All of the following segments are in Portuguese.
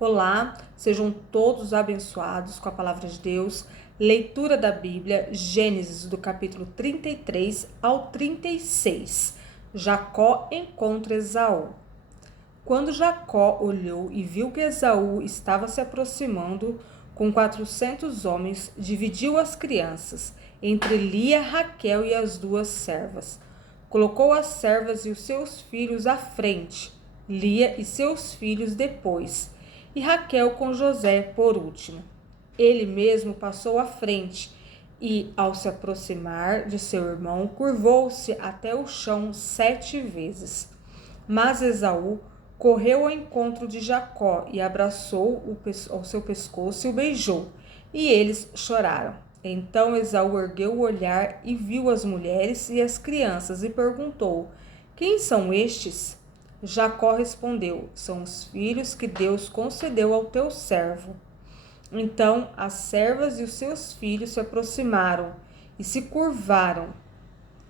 Olá, sejam todos abençoados com a palavra de Deus. Leitura da Bíblia, Gênesis do capítulo 33 ao 36. Jacó encontra Esaú. Quando Jacó olhou e viu que Esaú estava se aproximando com 400 homens, dividiu as crianças entre Lia, Raquel e as duas servas. Colocou as servas e os seus filhos à frente, Lia e seus filhos depois, e Raquel com José por último. Ele mesmo passou à frente e, ao se aproximar de seu irmão, curvou-se até o chão 7 vezes. Mas Esaú correu ao encontro de Jacó e abraçou ao seu pescoço e o beijou, e eles choraram. Então Esaú ergueu o olhar e viu as mulheres e as crianças e perguntou: Quem são estes? Jacó respondeu: São os filhos que Deus concedeu ao teu servo. Então as servas e os seus filhos se aproximaram e se curvaram.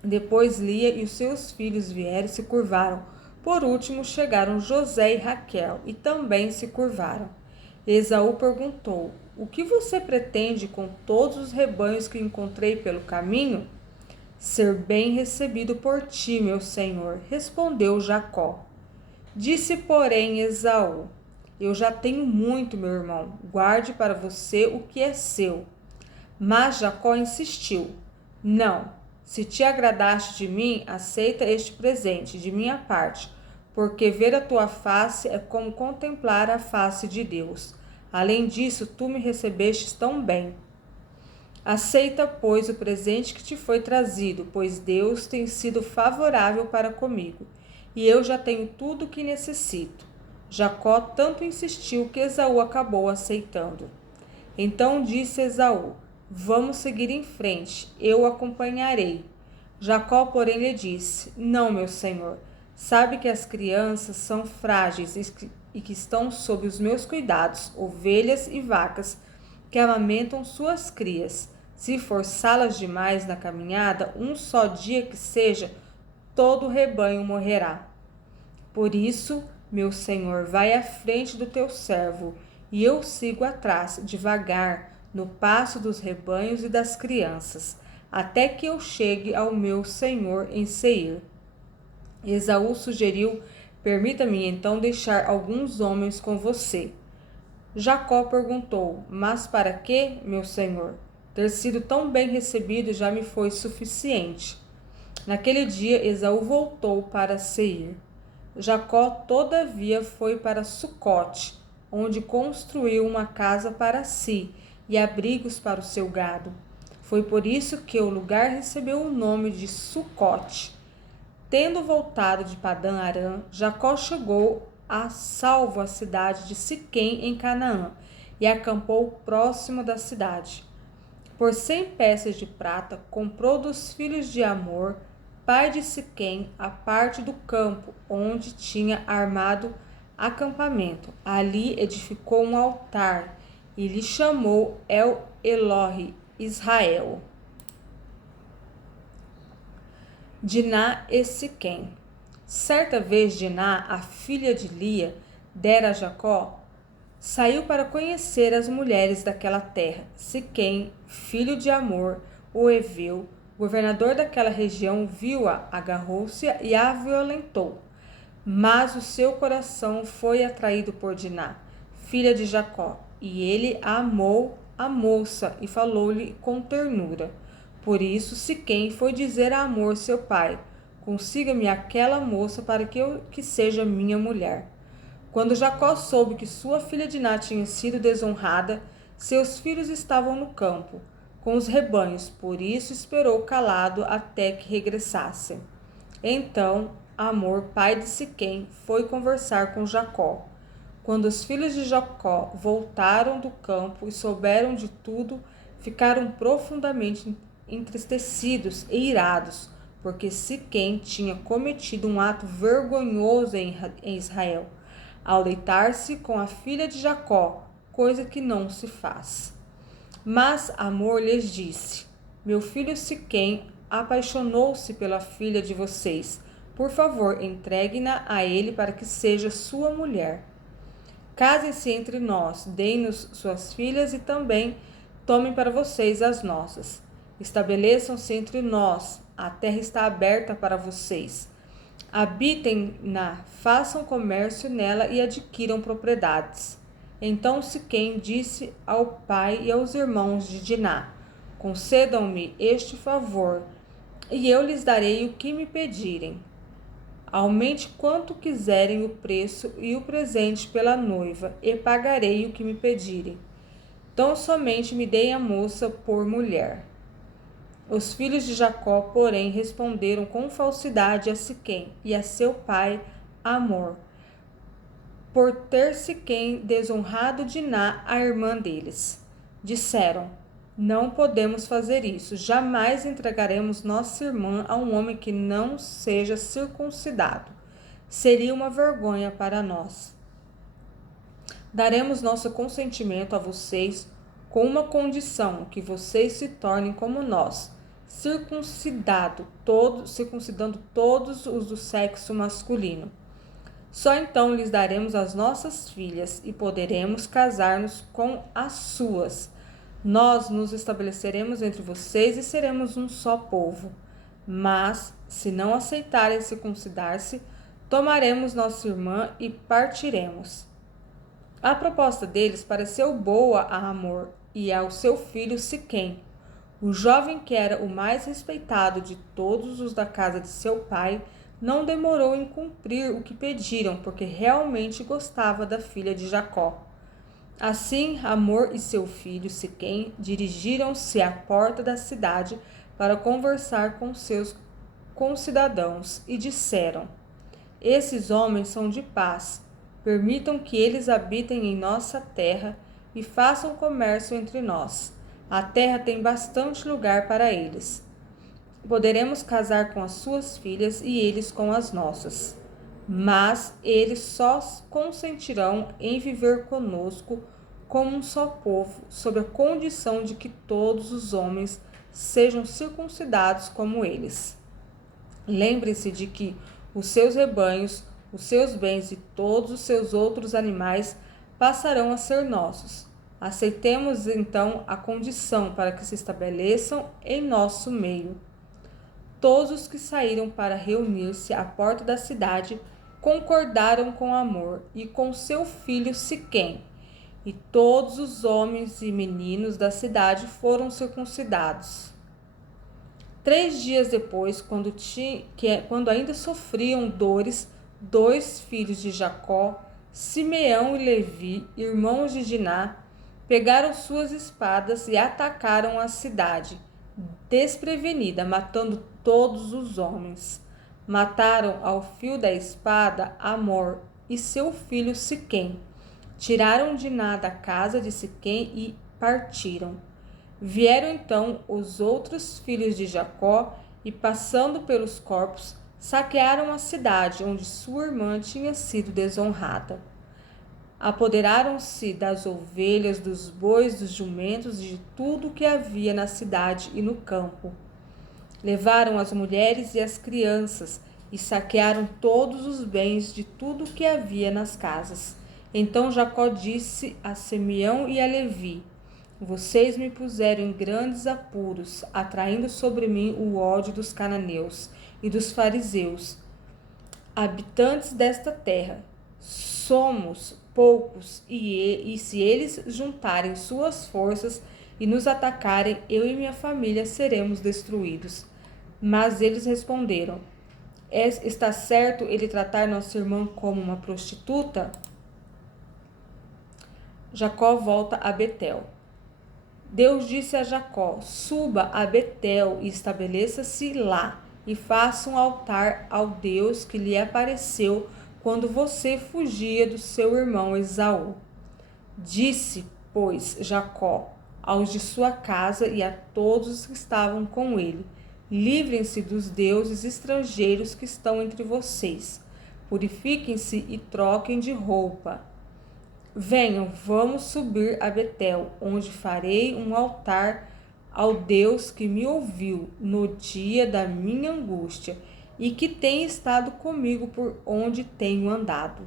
Depois Lia e os seus filhos vieram e se curvaram. Por último chegaram José e Raquel e também se curvaram. Esaú perguntou: O que você pretende com todos os rebanhos que encontrei pelo caminho? Ser bem recebido por ti, meu senhor, respondeu Jacó. Disse, porém, Esaú: Eu já tenho muito, meu irmão, guarde para você o que é seu. Mas Jacó insistiu: Não, se te agradaste de mim, aceita este presente de minha parte, porque ver a tua face é como contemplar a face de Deus. Além disso, tu me recebestes tão bem. Aceita, pois, o presente que te foi trazido, pois Deus tem sido favorável para comigo, e eu já tenho tudo o que necessito. Jacó tanto insistiu que Esaú acabou aceitando. Então disse Esaú: Vamos seguir em frente, eu o acompanharei. Jacó, porém, lhe disse: Não, meu senhor, sabe que as crianças são frágeis e que estão sob os meus cuidados, ovelhas e vacas, que amamentam suas crias. Se forçá-las demais na caminhada, um só dia que seja, todo o rebanho morrerá. Por isso, meu senhor, vai à frente do teu servo, e eu sigo atrás, devagar, no passo dos rebanhos e das crianças, até que eu chegue ao meu senhor em Seir. Esaú sugeriu: Permita-me então deixar alguns homens com você. Jacó perguntou: Mas para quê, meu senhor? Ter sido tão bem recebido já me foi suficiente. Naquele dia, Esaú voltou para Seir. Jacó, todavia, foi para Sucote, onde construiu uma casa para si e abrigos para o seu gado. Foi por isso que o lugar recebeu o nome de Sucote. Tendo voltado de Padã Arã, Jacó chegou a salvo à cidade de Siquém, em Canaã, e acampou próximo da cidade. Por 100 peças de prata, comprou dos filhos de Amor, pai de Siquém, a parte do campo onde tinha armado acampamento. Ali edificou um altar e lhe chamou El-Elohe, Israel. Diná e Siquém. Certa vez Diná, a filha de Lia, dera a Jacó, saiu para conhecer as mulheres daquela terra. Siquém, filho de Amor, o heveu, governador daquela região, viu-a, agarrou-se e a violentou. Mas o seu coração foi atraído por Diná, filha de Jacó, e ele amou a moça e falou-lhe com ternura. Por isso Siquém foi dizer a Amor, seu pai: Consiga-me aquela moça para que seja minha mulher. Quando Jacó soube que sua filha Diná tinha sido desonrada, seus filhos estavam no campo, com os rebanhos, por isso esperou calado até que regressassem. Então Amor, pai de Siquém, foi conversar com Jacó. Quando os filhos de Jacó voltaram do campo e souberam de tudo, ficaram profundamente entristecidos e irados, porque Siquém tinha cometido um ato vergonhoso em Israel, ao deitar-se com a filha de Jacó, coisa que não se faz. Mas Amor lhes disse: Meu filho Siquém apaixonou-se pela filha de vocês. Por favor, entregue-na a ele para que seja sua mulher. Casem-se entre nós, deem-nos suas filhas e também tomem para vocês as nossas. Estabeleçam-se entre nós, a terra está aberta para vocês. Habitem-na, façam comércio nela e adquiram propriedades. Então Siquém disse ao pai e aos irmãos de Diná: concedam-me este favor, e eu lhes darei o que me pedirem. Aumente quanto quiserem o preço e o presente pela noiva, e pagarei o que me pedirem. Tão somente me deem a moça por mulher. Os filhos de Jacó, porém, responderam com falsidade a Siquém e a seu pai Hamor, por ter Siquém desonrado Diná, a irmã deles. Disseram: não podemos fazer isso, jamais entregaremos nossa irmã a um homem que não seja circuncidado. Seria uma vergonha para nós. Daremos nosso consentimento a vocês com uma condição, que vocês se tornem como nós, circuncidando todos os do sexo masculino. Só então lhes daremos as nossas filhas e poderemos casar-nos com as suas. Nós nos estabeleceremos entre vocês e seremos um só povo. Mas, se não aceitarem circuncidar-se, tomaremos nossa irmã e partiremos. A proposta deles pareceu boa a Hamor e ao seu filho Siquém. O jovem, que era o mais respeitado de todos os da casa de seu pai, não demorou em cumprir o que pediram, porque realmente gostava da filha de Jacó. Assim, Hamor e seu filho Siquém dirigiram-se à porta da cidade para conversar com seus concidadãos e disseram: esses homens são de paz. Permitam que eles habitem em nossa terra e façam comércio entre nós. A terra tem bastante lugar para eles. Poderemos casar com as suas filhas e eles com as nossas. Mas eles só consentirão em viver conosco como um só povo, sob a condição de que todos os homens sejam circuncidados como eles. Lembre-se de que os seus rebanhos, os seus bens e todos os seus outros animais passarão a ser nossos. Aceitemos então a condição para que se estabeleçam em nosso meio. Todos os que saíram para reunir-se à porta da cidade concordaram com Hamor e com seu filho Siquém, e todos os homens e meninos da cidade foram circuncidados. 3 dias depois, quando ainda sofriam dores, 2 filhos de Jacó, Simeão e Levi, irmãos de Diná, pegaram suas espadas e atacaram a cidade, desprevenida, matando todos os homens. Mataram ao fio da espada Hamor e seu filho Siquém. Tiraram Diná da casa de Siquém e partiram. Vieram então os outros filhos de Jacó e, passando pelos corpos, saquearam a cidade onde sua irmã tinha sido desonrada. Apoderaram-se das ovelhas, dos bois, dos jumentos e de tudo o que havia na cidade e no campo. Levaram as mulheres e as crianças e saquearam todos os bens de tudo o que havia nas casas. Então Jacó disse a Simeão e a Levi: vocês me puseram em grandes apuros, atraindo sobre mim o ódio dos cananeus e dos fariseus, habitantes desta terra. Somos poucos, e se eles juntarem suas forças e nos atacarem, eu e minha família seremos destruídos. Mas eles responderam: está certo ele tratar nossa irmã como uma prostituta? Jacó volta a Betel. Deus disse a Jacó: suba a Betel e estabeleça-se lá, e faça um altar ao Deus que lhe apareceu quando você fugia do seu irmão Esaú. Disse, pois, Jacó aos de sua casa e a todos os que estavam com ele: livrem-se dos deuses estrangeiros que estão entre vocês. Purifiquem-se e troquem de roupa. Venham, vamos subir a Betel, onde farei um altar ao Deus que me ouviu no dia da minha angústia e que tem estado comigo por onde tenho andado.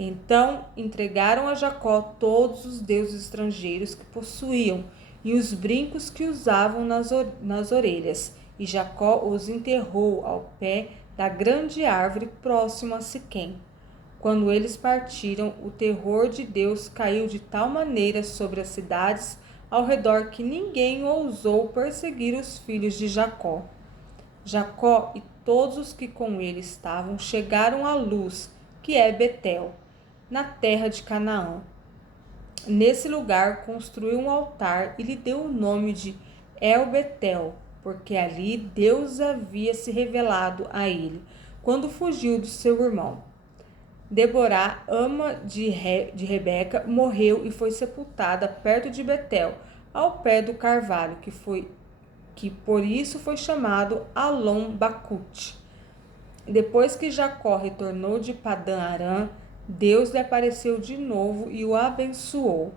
Então entregaram a Jacó todos os deuses estrangeiros que possuíam e os brincos que usavam nas orelhas. E Jacó os enterrou ao pé da grande árvore próximo a Siquém. Quando eles partiram, o terror de Deus caiu de tal maneira sobre as cidades ao redor que ninguém ousou perseguir os filhos de Jacó. Jacó e todos os que com ele estavam chegaram à Luz, que é Betel, na terra de Canaã. Nesse lugar construiu um altar e lhe deu o nome de El-Betel, porque ali Deus havia se revelado a ele, quando fugiu do seu irmão. Deborá, ama de Rebeca, morreu e foi sepultada perto de Betel, ao pé do carvalho, que por isso foi chamado Alon-Bacute. Depois que Jacó retornou de Padã-Arã, Deus lhe apareceu de novo e o abençoou,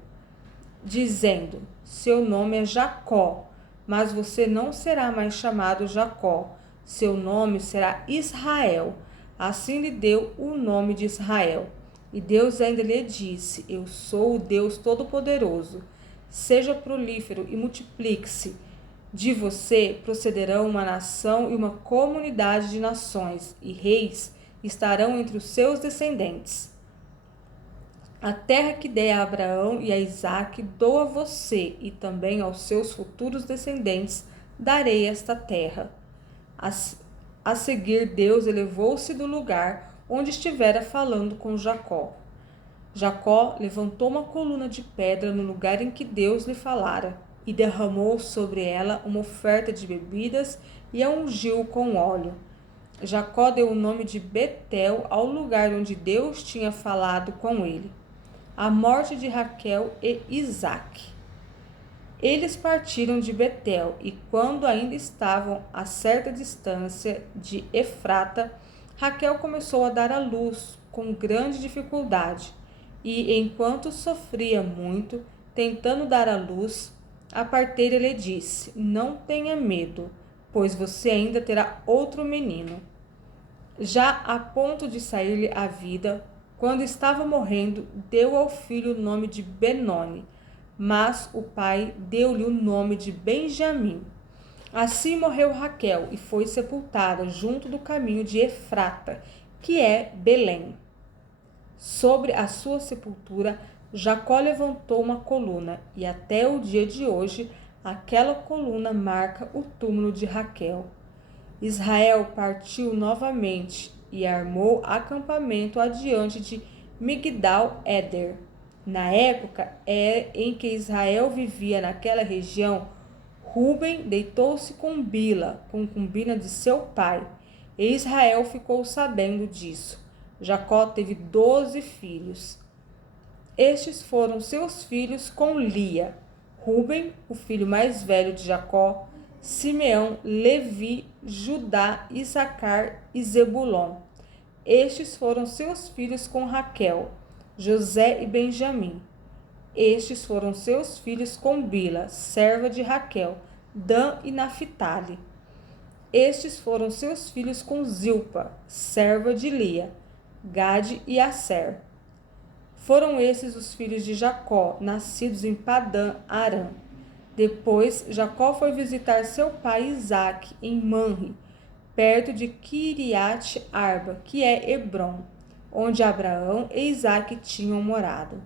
dizendo: seu nome é Jacó, mas você não será mais chamado Jacó, seu nome será Israel. Assim lhe deu o nome de Israel. E Deus ainda lhe disse: eu sou o Deus Todo-Poderoso. Seja prolífero e multiplique-se. De você procederão uma nação e uma comunidade de nações, e reis estarão entre os seus descendentes. A terra que der a Abraão e a Isaque dou a você, e também aos seus futuros descendentes darei esta terra. A seguir, Deus elevou-se do lugar onde estivera falando com Jacó. Jacó levantou uma coluna de pedra no lugar em que Deus lhe falara, e derramou sobre ela uma oferta de bebidas e a ungiu com óleo. Jacó deu o nome de Betel ao lugar onde Deus tinha falado com ele. A morte de Raquel e Isaque. Eles partiram de Betel, e quando ainda estavam a certa distância de Efrata, Raquel começou a dar à luz com grande dificuldade, e enquanto sofria muito, tentando dar à luz, a parteira lhe disse: não tenha medo, pois você ainda terá outro menino. Já a ponto de sair-lhe a vida, quando estava morrendo, deu ao filho o nome de Benoni, mas o pai deu-lhe o nome de Benjamim. Assim morreu Raquel e foi sepultada junto do caminho de Efrata, que é Belém. Sobre a sua sepultura, Jacó levantou uma coluna, e até o dia de hoje, aquela coluna marca o túmulo de Raquel. Israel partiu novamente e armou acampamento adiante de Migdal-Éder. Na época em que Israel vivia naquela região, Ruben deitou-se com Bila, concubina de seu pai, e Israel ficou sabendo disso. Jacó teve 12 filhos. Estes foram seus filhos com Lia: Ruben, o filho mais velho de Jacó, Simeão, Levi, Judá, Issacar e Zebulon. Estes foram seus filhos com Raquel: José e Benjamim. Estes foram seus filhos com Bila, serva de Raquel, Dan e Naphtali. Estes foram seus filhos com Zilpa, serva de Lia, Gade e Asser. Foram esses os filhos de Jacó, nascidos em Padã-Arã. Depois, Jacó foi visitar seu pai Isaque em Manre, perto de Quiriate Arba, que é Hebrom, onde Abraão e Isaque tinham morado.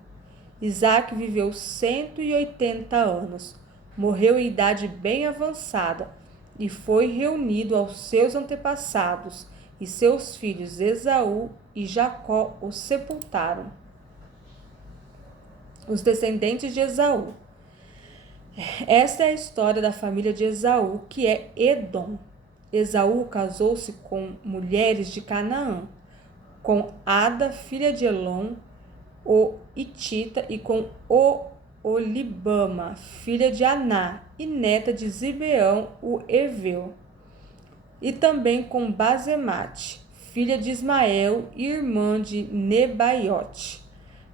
Isaque viveu 180 anos, morreu em idade bem avançada e foi reunido aos seus antepassados, e seus filhos Esaú e Jacó o sepultaram. Os descendentes de Esaú. Esta é a história da família de Esaú, que é Edom. Esaú casou-se com mulheres de Canaã, com Ada, filha de Elon, o Itita, e com Olibama, filha de Aná, e neta de Zibeão, o Eveu. E também com Basemate, filha de Ismael, irmã de Nebaiote.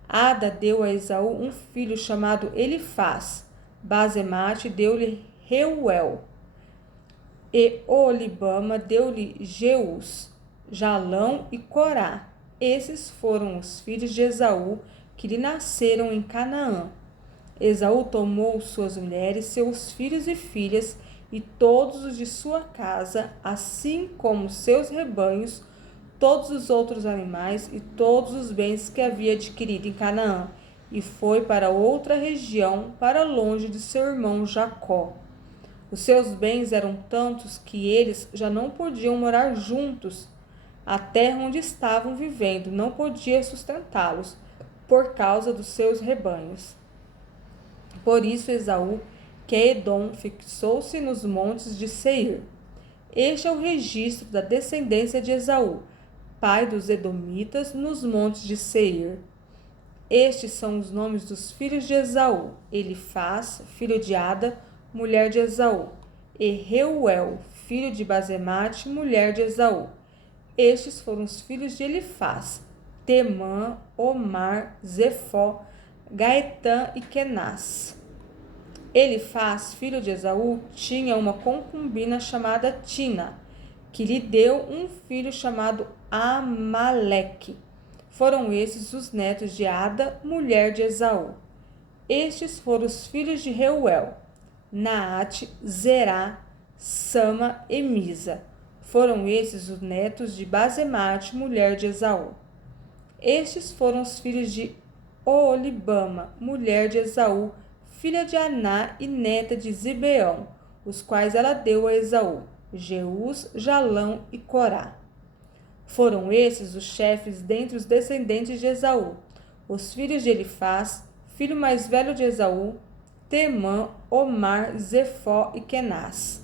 Ada deu a Esaú um filho chamado Elifaz. Basemate deu-lhe Reuel. E Olibama deu-lhe Jeus, Jalão e Corá. Esses foram os filhos de Esaú que lhe nasceram em Canaã. Esaú tomou suas mulheres, seus filhos e filhas, e todos os de sua casa, assim como seus rebanhos, todos os outros animais e todos os bens que havia adquirido em Canaã, e foi para outra região, para longe de seu irmão Jacó. Os seus bens eram tantos que eles já não podiam morar juntos. A terra onde estavam vivendo não podia sustentá-los, por causa dos seus rebanhos. Por isso Esaú, que é Edom, fixou-se nos montes de Seir. Este é o registro da descendência de Esaú, pai dos edomitas, nos montes de Seir. Estes são os nomes dos filhos de Esaú: Elifaz, filho de Ada, mulher de Esaú, e Reuel, filho de Basemate, mulher de Esaú. Estes foram os filhos de Elifaz: Temã, Omar, Zefó, Gaetã e Kenaz. Elifaz, filho de Esaú, tinha uma concubina chamada Tina, que lhe deu um filho chamado Amaleque. Foram esses os netos de Ada, mulher de Esaú. Estes foram os filhos de Reuel: Naate, Zerá, Sama e Misa. Foram esses os netos de Basemate, mulher de Esaú. Estes foram os filhos de Oolibama, mulher de Esaú, filha de Aná e neta de Zibeão, os quais ela deu a Esaú: Jeús, Jalão e Corá. Foram esses os chefes dentre os descendentes de Esaú: os filhos de Elifaz, filho mais velho de Esaú, Temã, Omar, Zefó e Kenaz,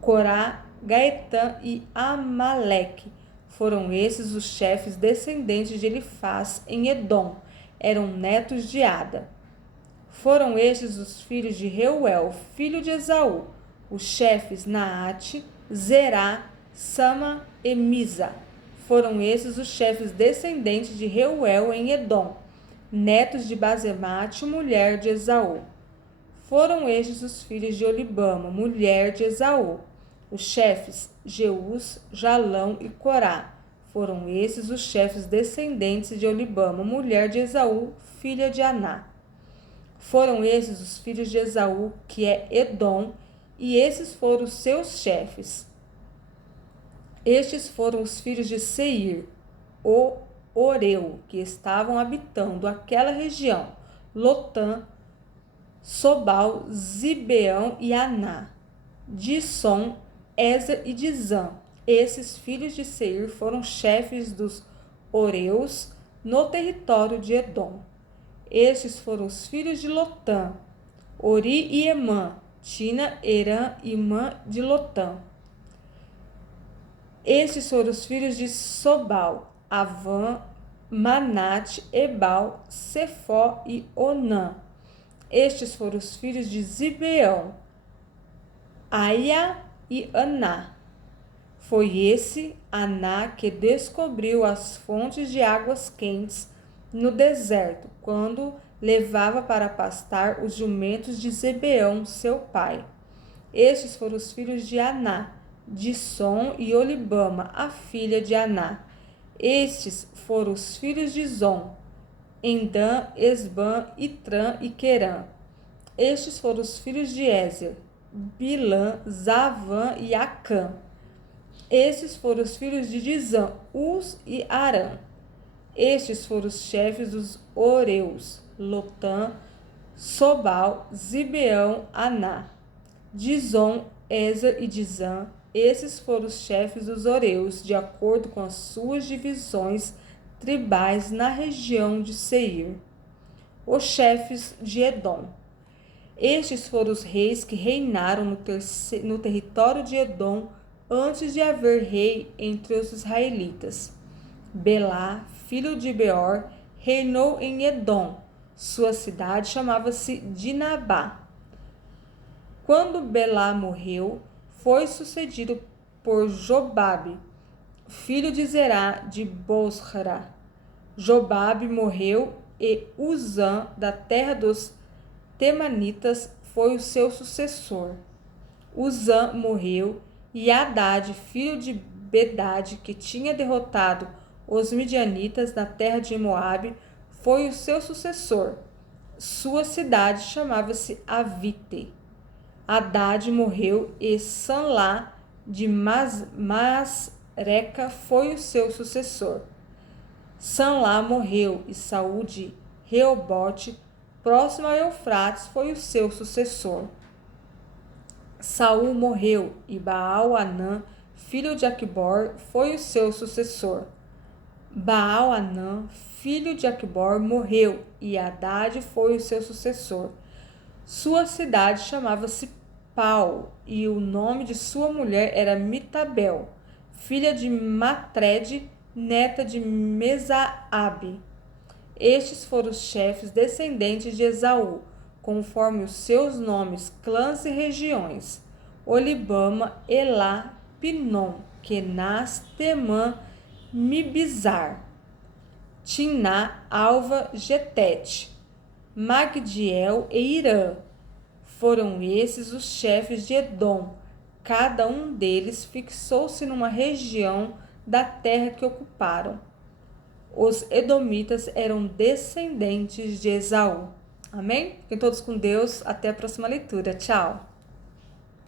Corá, Gaetã e Amaleque. Foram esses os chefes descendentes de Elifaz em Edom, eram netos de Ada. Foram estes os filhos de Reuel, filho de Esaú, os chefes Naate, Zerá, Sama e Misa. Foram esses os chefes descendentes de Reuel em Edom, netos de Basemate, mulher de Esaú. Foram estes os filhos de Olibama, mulher de Esaú, os chefes Jeús, Jalão e Corá. Foram esses os chefes descendentes de Olibama, mulher de Esaú, filha de Aná. Foram esses os filhos de Esaú, que é Edom, e esses foram os seus chefes. Estes foram os filhos de Seir, o Oreu, que estavam habitando aquela região: Lotã, Sobal, Zibeão e Aná, Dissom, Ezer e Dizã. Esses filhos de Seir foram chefes dos Oreus no território de Edom. Estes foram os filhos de Lotã: Ori e Emã, Tina, Herã e Mã de Lotã. Estes foram os filhos de Sobal: Avã, Manate, Ebal, Cefó e Onã. Estes foram os filhos de Zibeão: Aia e Aná. Foi esse Aná que descobriu as fontes de águas quentes no deserto, quando levava para pastar os jumentos de Zebeão, seu pai. Estes foram os filhos de Aná: Dissom e Olibama, a filha de Aná. Estes foram os filhos de Zom: Endã, Esbã, Itrã e Querã. Estes foram os filhos de Ézer: Bilã, Zavã e Acã. Estes foram os filhos de Dizã: Uz e Arã. Estes foram os chefes dos Oreus: Lotã, Sobal, Zibeão, Aná, Dizom, Ezer e Dizã. Esses foram os chefes dos Oreus, de acordo com as suas divisões tribais na região de Seir. Os chefes de Edom. Estes foram os reis que reinaram no território de Edom antes de haver rei entre os israelitas. Belá, filho de Beor, reinou em Edom. Sua cidade chamava-se Dinabá. Quando Belá morreu, foi sucedido por Jobabe, filho de Zerá de Bosra. Jobabe morreu e Uzã, da terra dos Temanitas, foi o seu sucessor. Uzã morreu e Hadade, filho de Bedade, que tinha derrotado os midianitas na terra de Moabe, foi o seu sucessor. Sua cidade chamava-se Avite. Hadade morreu e Sanlá de Masreca foi o seu sucessor. Sanlá morreu e Saul de Reobote, próximo a Eufrates, foi o seu sucessor. Saul morreu e Baal-Anã, filho de Aqubor, foi o seu sucessor. Baal-Anã, filho de Aqubor, morreu e Hadade foi o seu sucessor. Sua cidade chamava-se Pau e o nome de sua mulher era Mitabel, filha de Matred, neta de Mesaabe. Estes foram os chefes descendentes de Esaú, conforme os seus nomes, clãs e regiões: Olibama, Elá, Pinom, Kenaz, Temã, Mibizar, Timná, Alva, Getete, Magdiel e Irã. Foram esses os chefes de Edom. Cada um deles fixou-se numa região da terra que ocuparam. Os edomitas eram descendentes de Esaú. Amém? Fiquem todos com Deus. Até a próxima leitura. Tchau!